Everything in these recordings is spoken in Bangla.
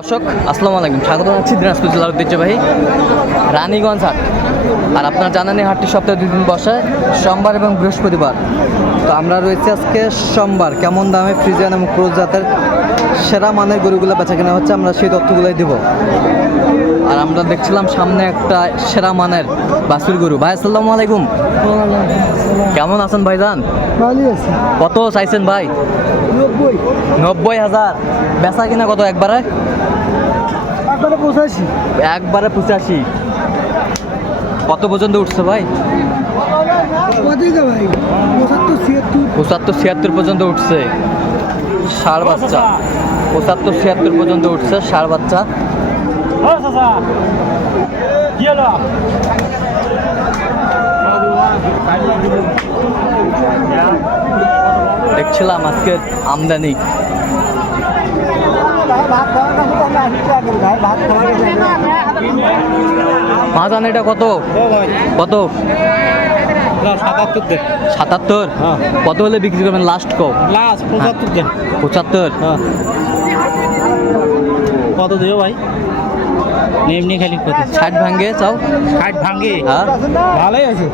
দর্শক আসসালামু আলাইকুম। স্বাগত জানাচ্ছি দিনাজপুর জেলার ঐতিহ্যবাহী রানীগঞ্জ হাট। আর আপনার জানানি হাটটি সপ্তাহে দুই দিন বসে সোমবার এবং বৃহস্পতিবার। তো আমরা রয়েছে আজকে সোমবার। কেমন দামে ফ্রিজিয়ান এবং ক্রোজ জাতের সেরা মানের গরুগুলো বেচা কেনা হচ্ছে আমরা সেই তথ্যগুলোই দেব। আর আমরা দেখছিলাম সামনে একটা সেরা মানের বাসুর গরু। ভাই আসসালামু আলাইকুম। কেমন আছেন ভাইজান? ভালো আছে। কত চাইছেন ভাই? নব্বই। নব্বই হাজার। বেচা কিনা কত একবারে? একবারে পঁচাশি একবারে কত পর্যন্ত উঠছে ভাই? পঁচাত্তর ছিয়াত্তর পর্যন্ত উঠছে। ষাড় বাচ্চা। পঁচাত্তর ছিয়াত্তর পর্যন্ত উঠছে ষাড় বাচ্চা। দেখছিলাম আজকে আমদানি। মাজান এটা কত? কত? সাতাত্তর। কত হলে বিক্রি করবেন লাস্ট কো? লাস্ট পঁচাত্তর? পঁচাত্তর কত দেবো ভাই এমনি খালি কত ষাট ভাঙ্গে চাও ষাট ভাঙ্গে হ্যাঁ। ভালোই আছে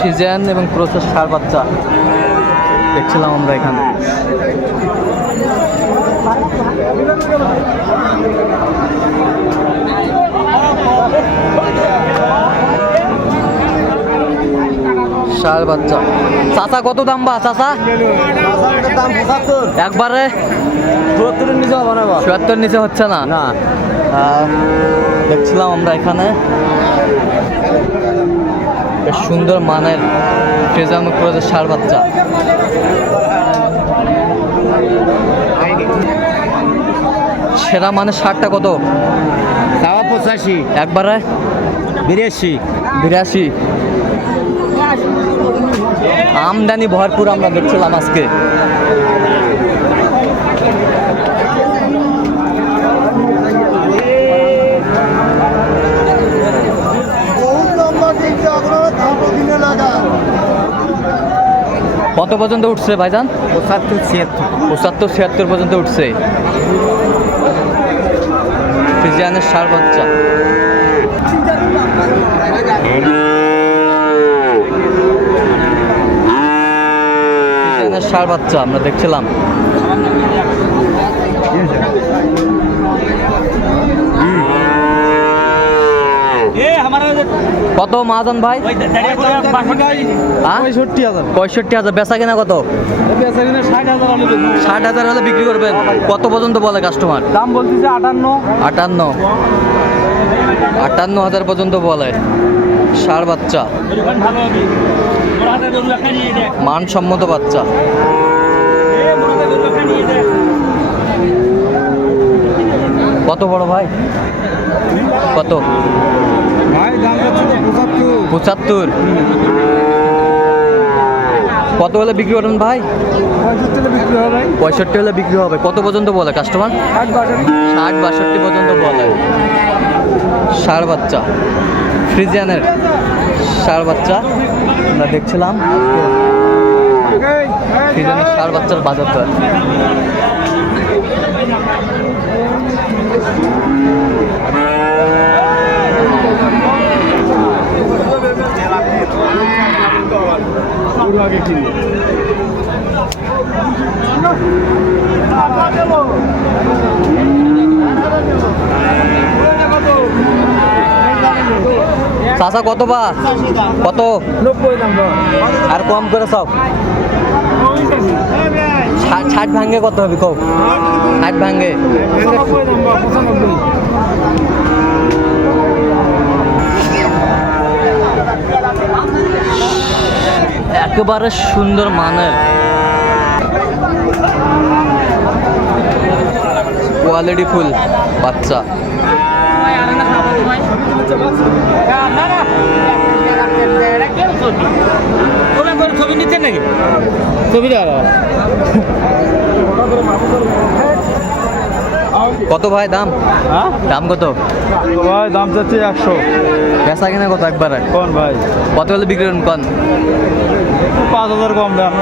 সিজন এবং প্রসেস সার বাচ্চা দেখছিলাম আমরা এখানে। সার বাচ্চা। চাচা কত দাম বা চাচা? দাম একবারে? চুয়াত্তরের নিচে হবে না? চুয়াত্তর নিচে হচ্ছে না। না দেখছিলাম আমরা এখানে। বেশ সুন্দর মানের ফ্রেজানো করে সার বাচ্চা। সেরা মানে সারটা কত? পঁচাশি। একবারে? বিরাশি। বিরাশি। আমদানি ভরপুর আমরা দেখছিলাম আজকে। কত পর্যন্ত উঠছে ভাইজান? পঁচাত্তর ছিয়াত্তর। পঁচাত্তর ছিয়াত্তর পর্যন্ত উঠছে। ফ্রিজিয়ানের সার বাচ্চা। সার বাচ্চা আমরা দেখছিলাম। কত মাহাজন ভাই? হ্যাঁ? পঁয়ষট্টি হাজার। পঁয়ষট্টি হাজার বেচা কিনা কত? বেচা কিনা ষাট হাজার হলে ষাট হাজার হলে বিক্রি করবেন। কত পর্যন্ত বলে কাস্টমার দাম বলতেছে আটান্ন। আটান্ন। আটান্ন হাজার পর্যন্ত বলে। সার বাচ্চা। মানসম্মত বাচ্চা। কত বড় ভাই? কত? পঁচাত্তর। কত হলে বিক্রি করবেন ভাই? পঁয়ষট্টি হলে বিক্রি হবে। কত পর্যন্ত বলে কাস্টমার ষাট বাষট্টি পর্যন্ত বলে। সার বাচ্চা। ফ্রিজিয়ানের সার বাচ্চা। আমরা দেখছিলাম ফ্রিজিয়ানের ষাড় বাচ্চার বাজার দর চাষা কত বা? কত? আর কম করে সব ষাট ভাঙ্গে কত হবে কও? ষাট ভাঙ্গে। একেবারে সুন্দর মানের। কোয়ালিটি ফুল বাচ্চা। ছবি নিচ্ছেন নাকি ছবি কত ভাই দাম? হ্যাঁ? দাম কত? ভাই দাম চাচ্ছি একশো। বেচা কিনা কত একবার? কোন ভাই? কত হলে বিক্রি কন কোন? পাঁচ হাজার কম দাম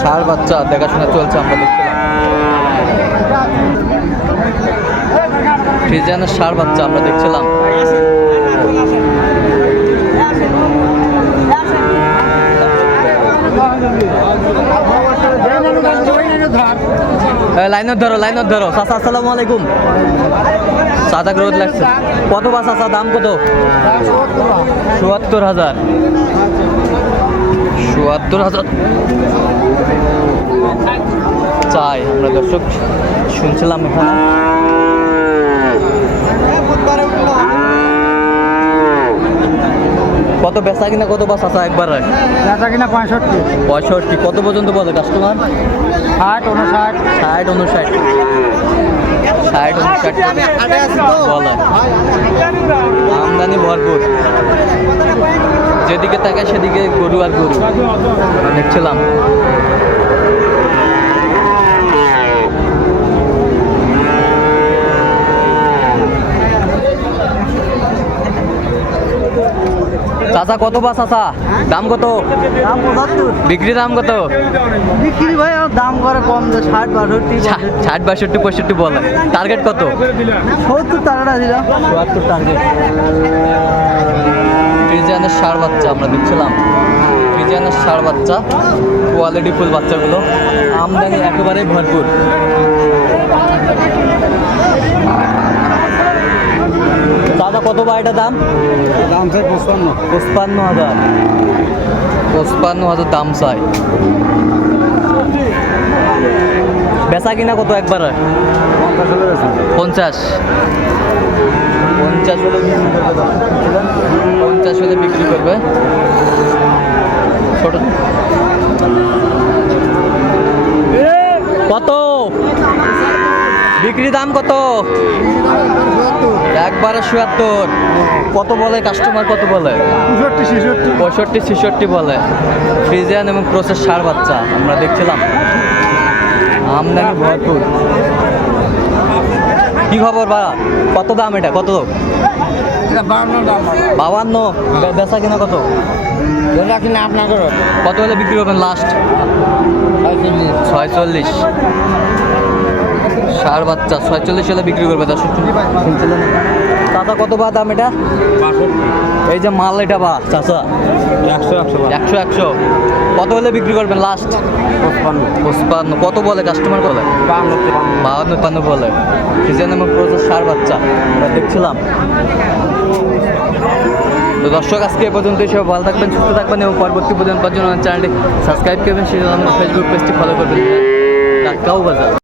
সার বাচ্চা দেখাশোনা চলছে আমরা দেখছিলাম ফ্রিজিয়ানের ষাড় বাচ্চা আমরা দেখছিলাম। এ, লাইনত ধরো লাইনত ধরো। চাচা আসসালামু আলাইকুম। চাচা রোদ লাগছে কত বা চাচা? দাম কত? চুয়াত্তর হাজার। চুয়াত্তর হাজার। চাই আমরা দর্শক শুনছিলাম এখানে। কত বেচা কিনা কত বাস আছে একবার বেচা কিনা পঁয়ষট্টি। পঁয়ষট্টি। কত পর্যন্ত বলে কাস্টমার ষাট উনষাট ষাট উনষাট ষাট উনষাট বলে। আমদানি ভরপুর। যেদিকে থাকে সেদিকে গরু আর গরু। দেখছিলাম। চাচা কত বা চাচা? দাম কত? দাম বিক্রি দাম কত? বিক্রি ভাই দাম করে কম যে ষাট বাষট্টি ষাট বাষট্টি পঁয়ষট্টি বলে। টার্গেট কত? সত্তর টাকাটা দিলাম। চুয়াত্তর টার্গেট ফ্রিজিয়ানের সার বাচ্চা আমরা দেখছিলাম। ফ্রিজিয়ানের সার বাচ্চা কোয়ালিটি ফুল বাচ্চাগুলো। আমদানি একেবারেই ভরপুর। কত বা এটা দাম? দাম চাই পঁচপান্ন। পঁচপান্ন হাজার। পঁচপান্ন হাজার দাম চাই। বেচা কিনা কত একবার? পঞ্চাশ পঞ্চাশ। হলে পঞ্চাশ হলে বিক্রি করবে। ছোট। কত? বিক্রি দাম কত? একবারে চুয়াত্তর। কত বলে? কাস্টমার কত বলে? পঁয়ষট্টি ছেষট্টি বলে। ফ্রিজিয়ান এবং ক্রোসের সার বাচ্চা আমরা দেখছিলাম। আমদানি ভরপুর। কি খবর বা কত দাম এটা? কত? বাবান্ন? বেচা কিনা কত? বেচা কিনা আপনার কত হলে বিক্রি করবেন লাস্ট ছয়চল্লিশ। সার বাচ্চা ছয়চল্লিশ হলে বিক্রি করবে শুনছিলেন চাচা কত বা দাম এটা? এই যে মাল এটা বা? চাচা একশো একশো একশো একশো। কত হলে বিক্রি করবেন লাস্ট পঁচপান্ন। কত বলে? কাস্টমার বলে? বাহান্ন পান্ন বলে। সিজন এবং সার বাচ্চা। দেখছিলাম। তো দর্শক আজকে পর্যন্ত সব ভালো থাকবেন সুস্থ থাকবেন এবং পরবর্তী পর্যন্ত চ্যানেলটি সাবস্ক্রাইব করবেন। সেই জন্য আমাদের ফেসবুক পেজটি ফলো করবেন। কাউ বাজার।